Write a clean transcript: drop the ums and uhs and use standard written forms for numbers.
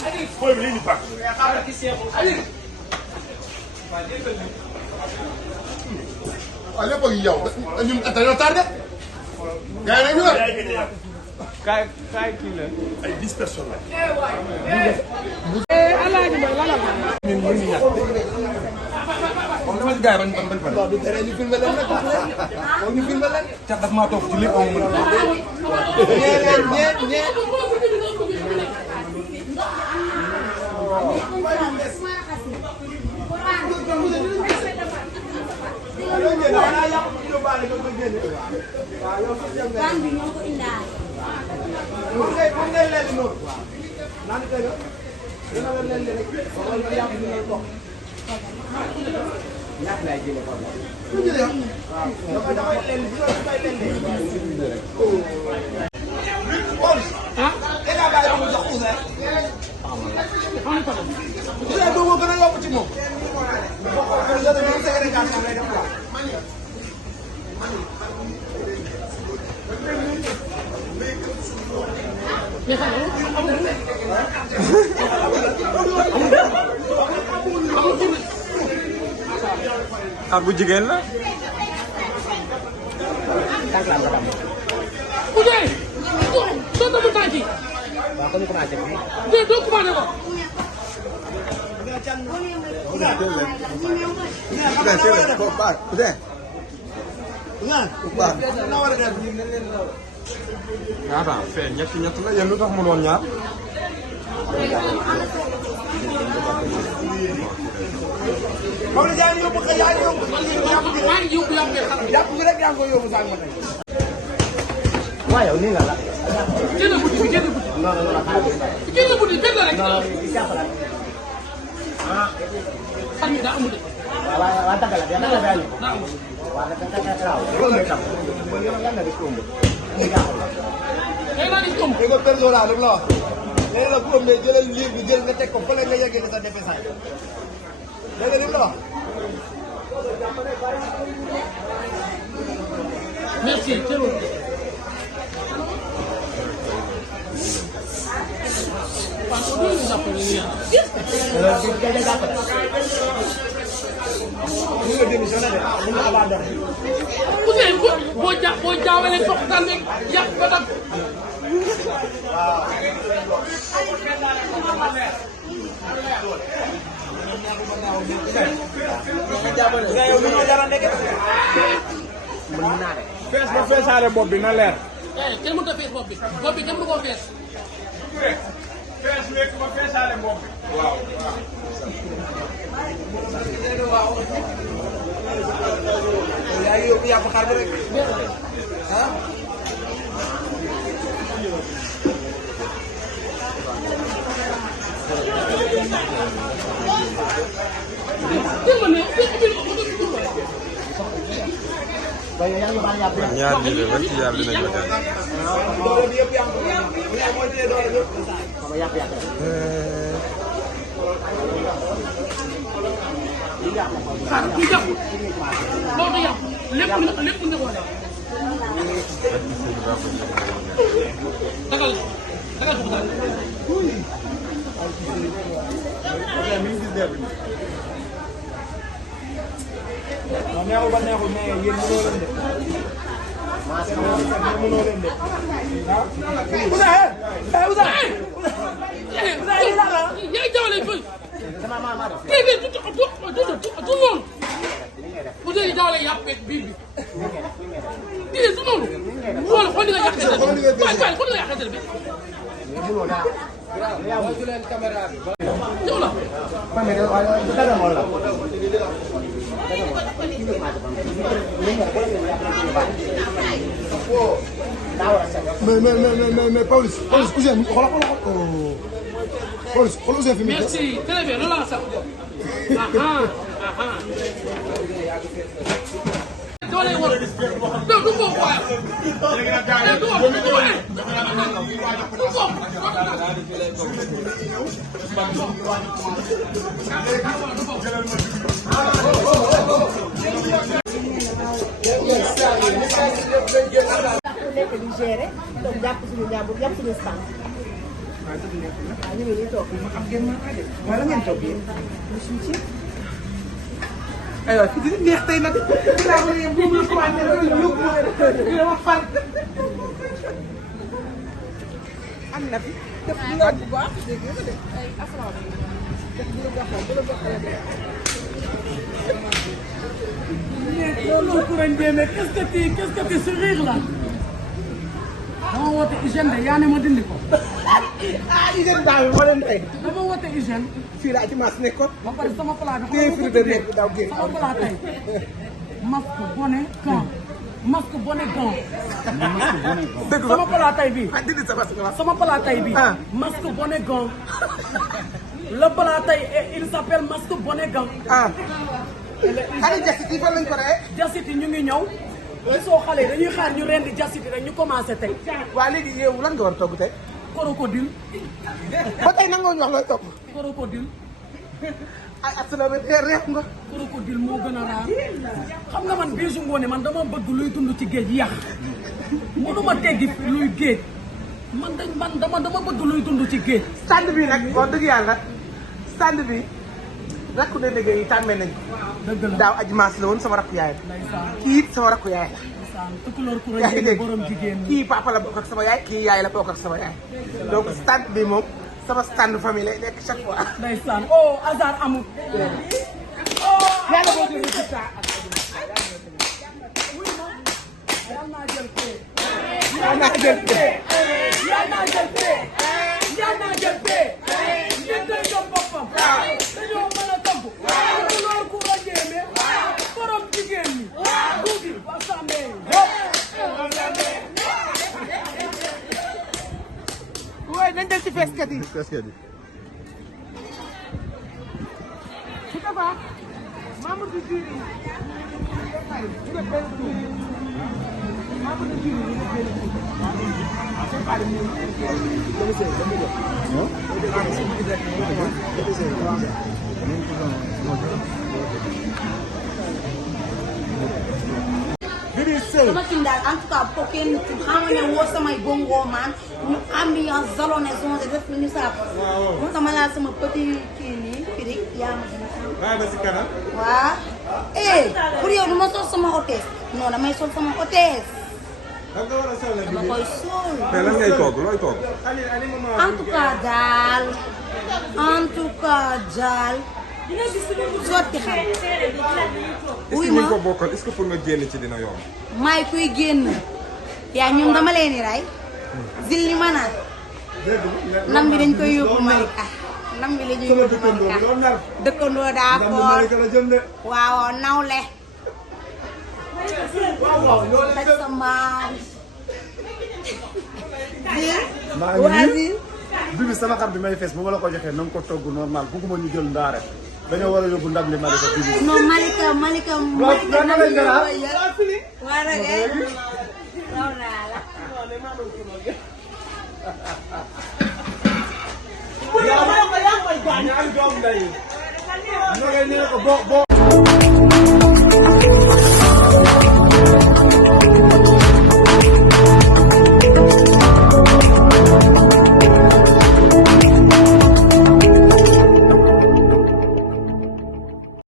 Fooy bi lii ñu baax. waaw lépp ak yow ñun dañoo tardé. gars yi nag ñu kaay kii la. ay 10 personnes la. alaaji mooy lan la. ñun ñu ñàkk. kon dama ci gars yi bañ fan. waaw du tere ñu filmé leen nag moom ñu filmé leen. Cax daf maa toog ci lépp amu mën a. ñee. Kan bi ñoo ko indaale. ah bu jigéen la. Oudé. doo doo tànk yi. waaw comme commencé fii. Oudé doo commandé ko. ñaata fee ñett la yéen lu tax mu doon ñaar. Maodo Diagne yóbbu ko yaa ngi yóbbu. maa ngi yóbbu jàpp gi rek yaa ngi koy yóbbu sànq ma tey. waaw yow nii nga la. génn guddi bi génn guddi. non non non xaaral. génn guddi benn rek. non non di jàpp la. xam nga daa amul de. waaw waaw dëgg la de dëgg la de Aliou. daa amul. waaw dafa dafa raw. loolu mooy tam. kon yow lan nga di ëmb. mu jàpp la. day naa di ëmb. dégg nga perso laa la wax. léegi nag bu ëmbee jëlal liir bi jël nga teg ko fële nga yeggee sa defesaay. dégg nga li mu la wax. merci teewul. waaw kon loolu la ñu di jàpp la. mu nga démissionné de mun na ko baa dem. Oudé boo jaawalee soxtaan rek yàq ba dab. nga yow li ma dara ndeke. mën naa de. fees ba feesaale bopp bi na leer. kenn mënut a fees bopp bi kenn mënu koo fees. fees lekk ba feesaale bopp bi. yaa ngi yóbbu yàpp xar ba rek. ah. dégg nga ne waaye yaa ngi baal yàpp la. ñaar ñi de wax ci yàlla dinañ ma def. doole bi yëpp yaa ngi ko yàq mooy téye doole bi yëpp. xam nga yàpp la. xaar du yàqu loolu du yàqu lépp nga ko def. dagal ko daal. non neexul ba neexul mais yéen mënoo leen de. mënoo leen de. ah. Ousa yaa ngi jawale fëy. déedéet du noonu. bu dee jawale yàpp biir bi. déedéet du noonu. xool xool ni nga yàqee seen bi xool ni nga yàqee seen bi. ñëw la. mais Pawlish Ouzin xoolal Pawlish xool Ouzin fi mu nekk. merci très bien loolu la sax. doole war du bokk waaye. du nekk di gérer donc jàpp suñu njàmbur jàpp suñu stand. ñu ngi nii toog ma xam ngeen ma de wala ngeen toog yéen. aywa fi dina neex tey nag daa ma ne bu ma commencé rek yóbbu ma wax fan. am na fi def lu bu baax dégg nga de ay afra def lu baax bu la baaxee de. loolu kuréel bi mais qu'est-ce que tu sourire là. dama woote hygiène de yaa ne ma dindi ko. ah hygiène daaw bi moo leen tey. dama woote hygiène. fii laa ci maas nekkoon. ba pare sama plat bi. téye firi de nekk daaw génn. sama plat tey masque bonnet gant masque bonnet gant. dëgg la sama plat tey bii. ah dindi sa masque la. sama plat tey bii. ah masque bonnet gant. le plat tey il s'appelle masque bonnet gant. ah. xale jasit yi fan lañ ko rey. jasit yi ñu ngi ñëw. gisoo xale yi dañuy xaar ñu rendi jasit yi rek ñu commencé tey. waa léegi yow lan nga war a togg tey. crocodile. ba tey nangoo ñu wax looy togg. crocodile. ay asalaamaaleykum réew nga. crocodile moo gën a raar. xam nga man Bijou Ngoné man dama bëgg luy dund ci géej yàq. mënuma teggi luy géej. man dama bëgg luy dund ci géej. stand bi nag wax dëgg yàlla stand bi rakku ne liggéey yi tàmmee nañ ko. dëgg la daaw ajumaas la woon sama rakku yaay la. ndeysaan kii it sama rakku yaay la. ndeysaan tukulóor ku yaa ngi rëy dégg borom jigéen ñi. kii papa la bokk ak sama yaay kii yaay la bokk ak sama yaay. donc stand bi moom sama stand famille lay nekk chaque fois. ndeysaan oh hasard amul. yàlla boo jël résultat ak yal naa jël pee. yàlla naa jël pee. yal naa jël pee. yal naa jël pee. ngeen day jox boppam. dañoo mën a togg. tukulóor ku rëy borom jigéen ñi. duubi wasambe. waaye nañ dem ci feeskat yi. Feeskat yi. su ko baax Mamadou Djiri sama kin daal en tout cas bu ko kenn xam nga ne woo samay bongo man ñu ambiance zalone zonge def lu ñu saaf. moo tax ma laal sama petit kii nii firi yaa ma gën a xam. Bàyyi ba si kanam. waaw. pour yow du ma sol sama hôtesse non damay sol sama hôtesse. da nga war a soxla dama koy sol. mais lan ngay togg looy togg. en tout cas daal sotti xam. wuy est-ce que ma ñu ko bokkal est-ce que pour nga génn ci dina yomb. maay kuy génn. yaa ñun dama leen di rey. zil li ma naan. nam bi dañ koy yóbbu Malika. nam bi la ñuy yóbbu Malika. dëkkandoo daa foor. waaw nawle. taj sa maam. zil. waa zil. Bibi sama xar bi may fees bu ma la ko joxee na nga ko togg normal bugguma ñu jël ndaa rek dañoo war a yóbbu ndam li Malika Bibi. non Malika nam bi la koy jël. waa nag raw naa la. ñaari doom lay.